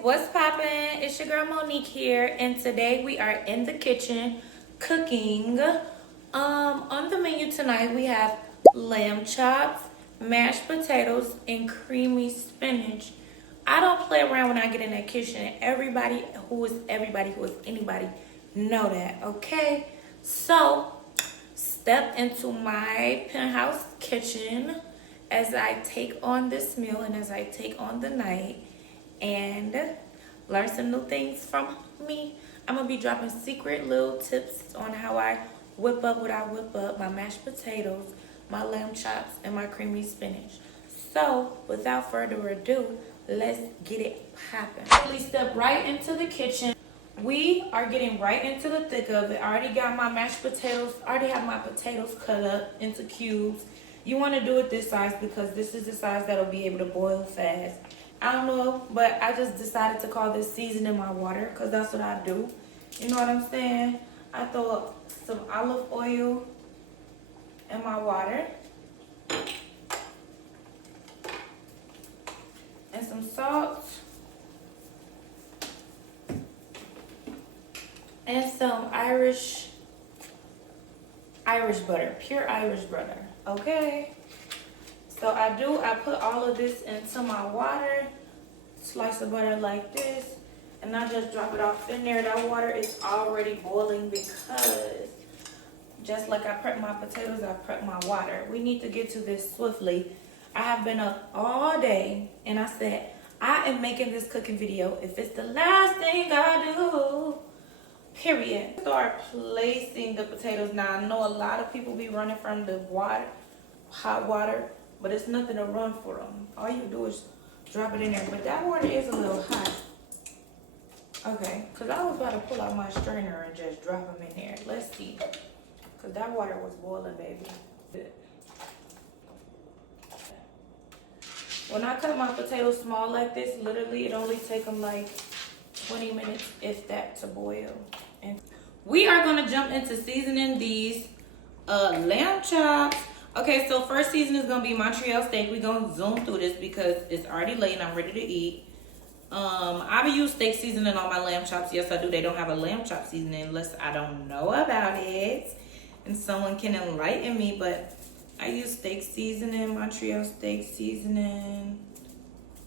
What's poppin'? It's your girl Monique here, and today we are in the kitchen cooking. On the menu tonight we have lamb chops, mashed potatoes, and creamy spinach. I don't play around when I get in that kitchen, and everybody who is anybody know that, okay? So step into my penthouse kitchen as I take on this meal and as I take on the night and learn some new things from me. I'm gonna be dropping secret little tips on how I whip up what I whip up, my mashed potatoes, my lamb chops, and my creamy spinach. So without further ado, let's get it popping. We step right into the kitchen. We are getting right into the thick of it. I already got my mashed potatoes. I already have my potatoes cut up into cubes. You want to do it this size because this is the size that'll be able to boil fast. I don't know, but I just decided to call this seasoning my water because that's what I do. You know what I'm saying? I throw some olive oil in my water and some salt and some Irish butter, pure Irish butter. Okay, so I put all of this into my water, slice of butter like this, and I just drop it off in there. That water is already boiling because just like I prep my potatoes, I prep my water. We need to get to this swiftly. I have been up all day and I said, I am making this cooking video if it's the last thing I do. Period. Start placing the potatoes. Now I know a lot of people be running from the water, hot water, but it's nothing to run for them. All you do is drop it in there. But that water is a little hot. Okay, because I was about to pull out my strainer and just drop them in there. Let's see. Because that water was boiling, baby. When I cut my potatoes small like this, literally it only takes them like 20 minutes, if that, to boil. And we are going to jump into seasoning these lamb chops. Okay, so first season is going to be Montreal steak. We're going to zoom through this because it's already late and I'm ready to eat. I've used steak seasoning on my lamb chops. Yes, I do. They don't have a lamb chop seasoning unless I don't know about it. And someone can enlighten me, but I use steak seasoning, Montreal steak seasoning.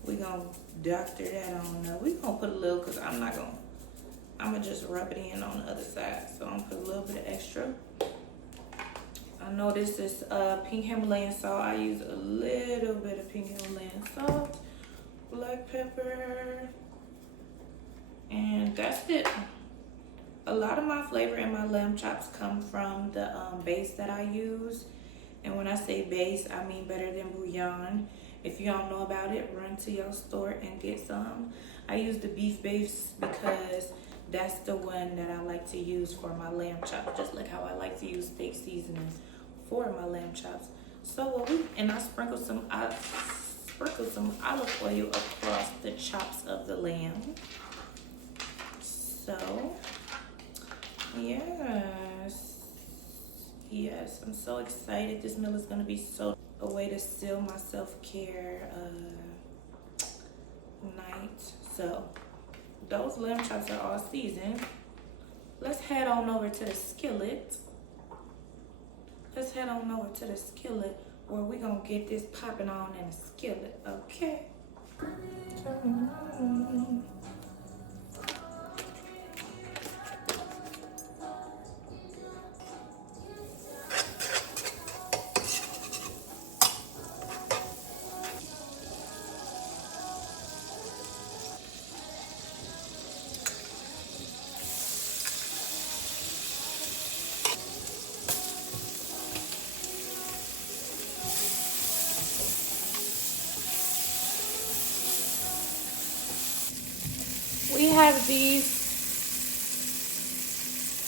We're going to doctor that on there. We're going to put a little because I'm going to just rub it in on the other side. So I'm going to put a little bit of extra. I know this is pink Himalayan salt. I use a little bit of pink Himalayan salt, black pepper, and that's it. A lot of my flavor in my lamb chops come from the base that I use. And when I say base, I mean better than bouillon. If you don't know about it, run to your store and get some. I use the beef base because that's the one that I like to use for my lamb chops, just like how I like to use steak seasoning for my lamb chops. So and I sprinkle some olive oil across the chops of the lamb. So yes, I'm so excited. This meal is gonna be so a way to seal my self-care night. So those lamb chops are all seasoned. Let's head on over to the skillet. Where we're gonna get this popping on in the skillet, okay?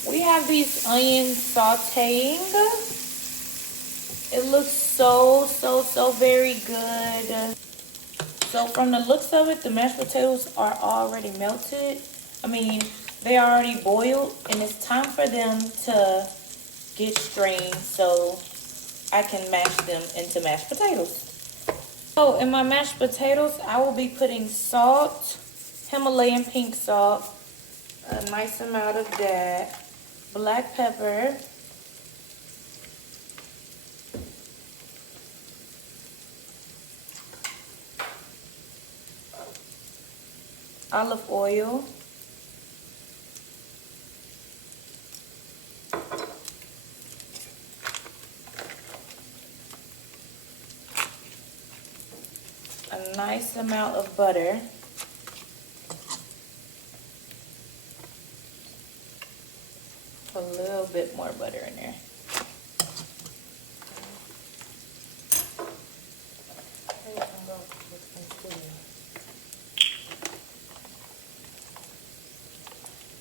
We have these onions sauteing. It looks so very good. So from the looks of it, the mashed potatoes are already melted. I mean, they are already boiled, and it's time for them to get strained so I can mash them into mashed potatoes. So in my mashed potatoes, I will be putting salt, Himalayan pink salt, a nice amount of that. Black pepper. Olive oil. A nice amount of butter. A little bit more butter in there.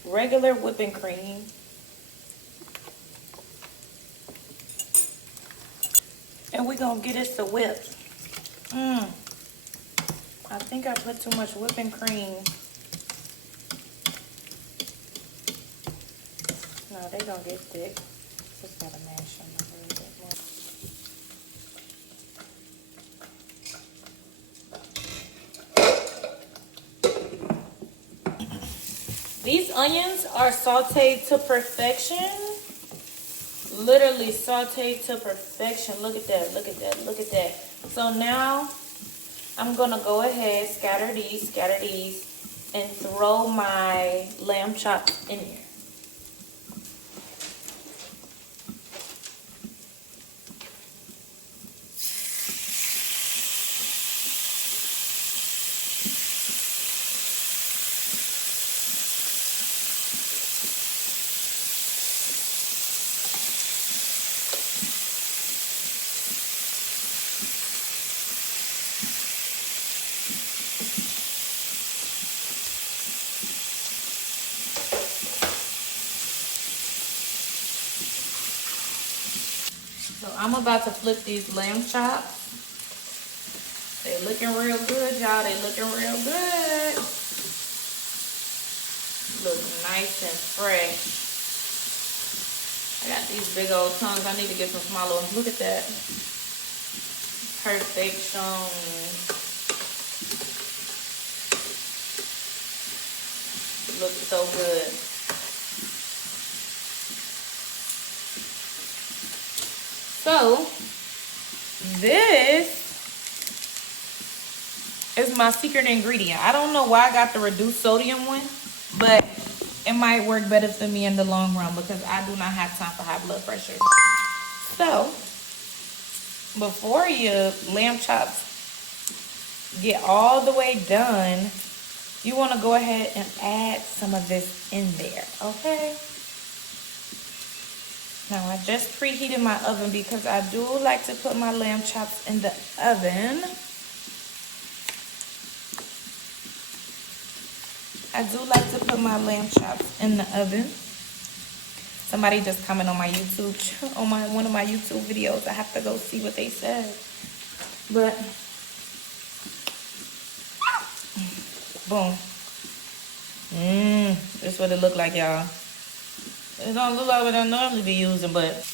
Regular whipping cream. And we're gonna get it to whip. I think I put too much whipping cream. No, they don't get thick. Just gotta mash them a little bit more. These onions are sauteed to perfection. Literally sauteed to perfection. Look at that, look at that, look at that. So now I'm gonna go ahead, scatter these, and throw my lamb chops in here. So I'm about to flip these lamb chops. They're looking real good, y'all. They looking real good. Look nice and fresh. I got these big old tongues. I need to get some smaller ones. Look at that. Perfection. Looks so good. So, this is my secret ingredient. I don't know why I got the reduced sodium one, but it might work better for me in the long run because I do not have time for high blood pressure. So, before your lamb chops get all the way done, you want to go ahead and add some of this in there, okay? Now, I just preheated my oven because I do like to put my lamb chops in the oven. I do like to put my lamb chops in the oven. Somebody just commented on my YouTube, on one of my YouTube videos. I have to go see what they said. But, boom. This is what it look like, y'all. It don't look like what I normally be using, but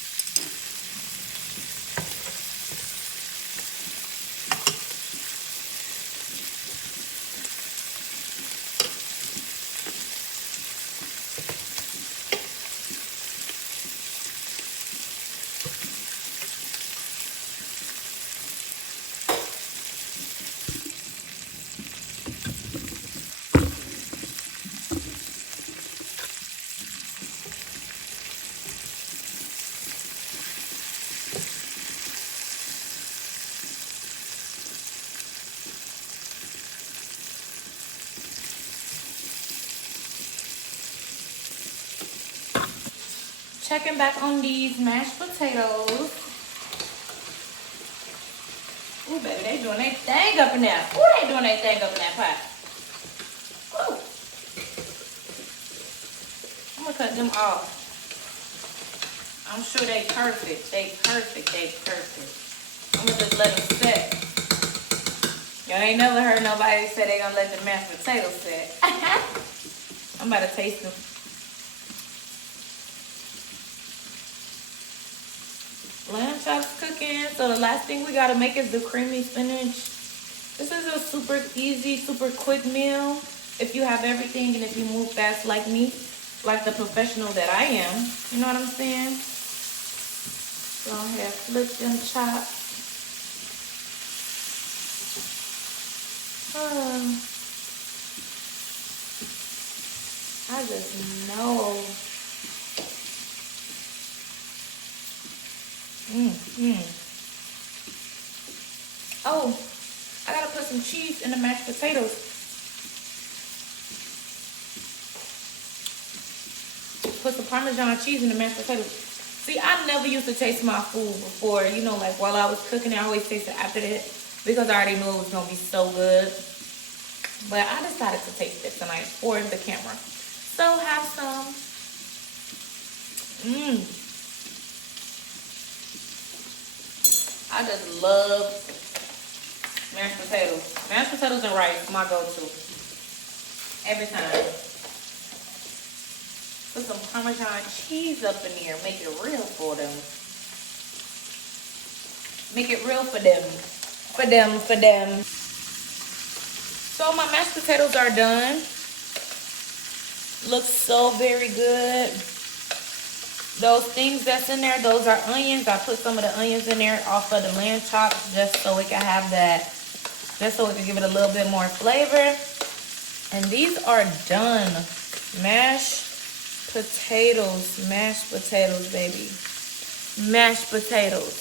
checking back on these mashed potatoes. Ooh, baby, they doing their thing up in there. Ooh, they doing their thing up in that pot. Ooh. I'm gonna cut them off. I'm sure they perfect. They perfect. They perfect. I'm gonna just let them sit. Y'all ain't never heard nobody say they gonna let the mashed potatoes sit. I'm about to taste them. Lamb chops cooking. So the last thing we gotta make is the creamy spinach. This is a super easy, super quick meal. if you have everything and if you move fast like me, like the professional that I am, you know what I'm saying? Go ahead, flip them chops. I just know. Oh, I gotta put some cheese in the mashed potatoes. Put some Parmesan cheese in the mashed potatoes. See, I never used to taste my food before, you know, like while I was cooking, I always tasted it after that because I already knew it was gonna be so good. But I decided to taste it tonight for the camera. So have some. I just love mashed potatoes. Mashed potatoes and rice, my go-to. Every time. Put some Parmesan cheese up in there. Make it real for them. Make it real for them. For them, for them. So my mashed potatoes are done. Looks so very good. Those things that's in there, those are onions. I put some of the onions in there off of the lamb chops just so it can have that, just so it can give it a little bit more flavor. And these are done. Mashed potatoes, baby. Mashed potatoes.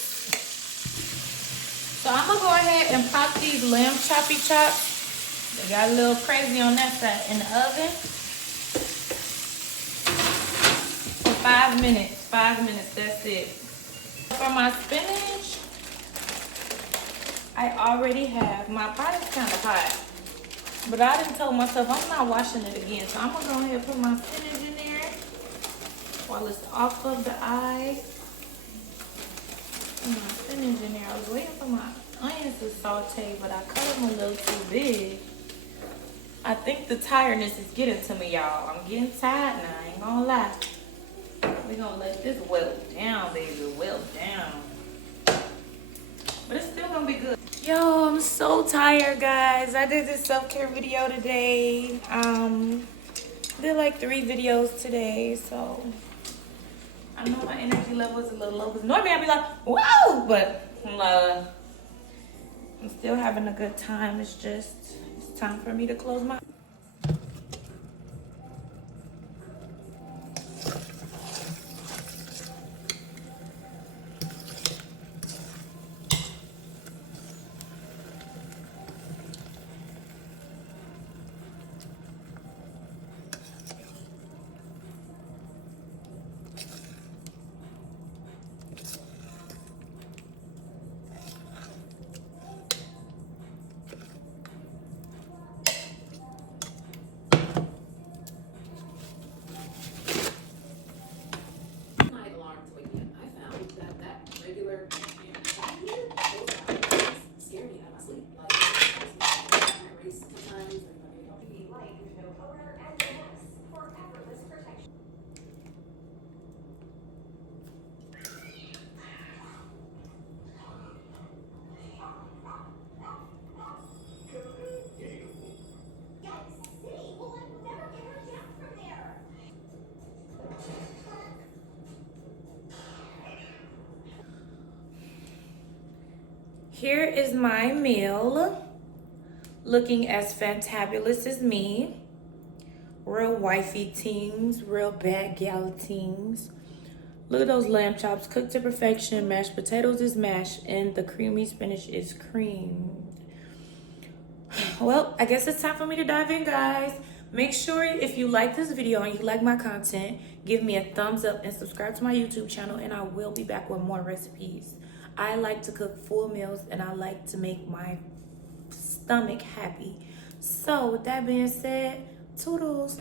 So I'm gonna go ahead and pop these lamb choppy chops. They got a little crazy on that side in the oven. For 5 minutes. 5 minutes, that's it. For my spinach, I already have, my pot is kind of hot. But I didn't tell myself I'm not washing it again. So I'm gonna go ahead and put my spinach in there while it's off of the eye. Put my spinach in there. I was waiting for my onions to saute, but I cut them a little too big. I think the tiredness is getting to me, y'all. I'm getting tired now, I ain't gonna lie. We're gonna let this wilt down, baby, wilt down. But it's still gonna be good. Yo, I'm so tired, guys. I did this self-care video today. Did like 3 videos today, so I know my energy level is a little low. Because normally I'd be like, whoa! But I'm still having a good time. It's just, it's time for me to close my... Here is my meal, looking as fantabulous as me. Real wifey teams, real bad gal teams. Look at those lamb chops, cooked to perfection. Mashed potatoes is mashed, and the creamy spinach is creamed. Well, I guess it's time for me to dive in, guys. Make sure if you like this video and you like my content, give me a thumbs up and subscribe to my YouTube channel, and I will be back with more recipes. I like to cook full meals, and I like to make my stomach happy. So with that being said, toodles.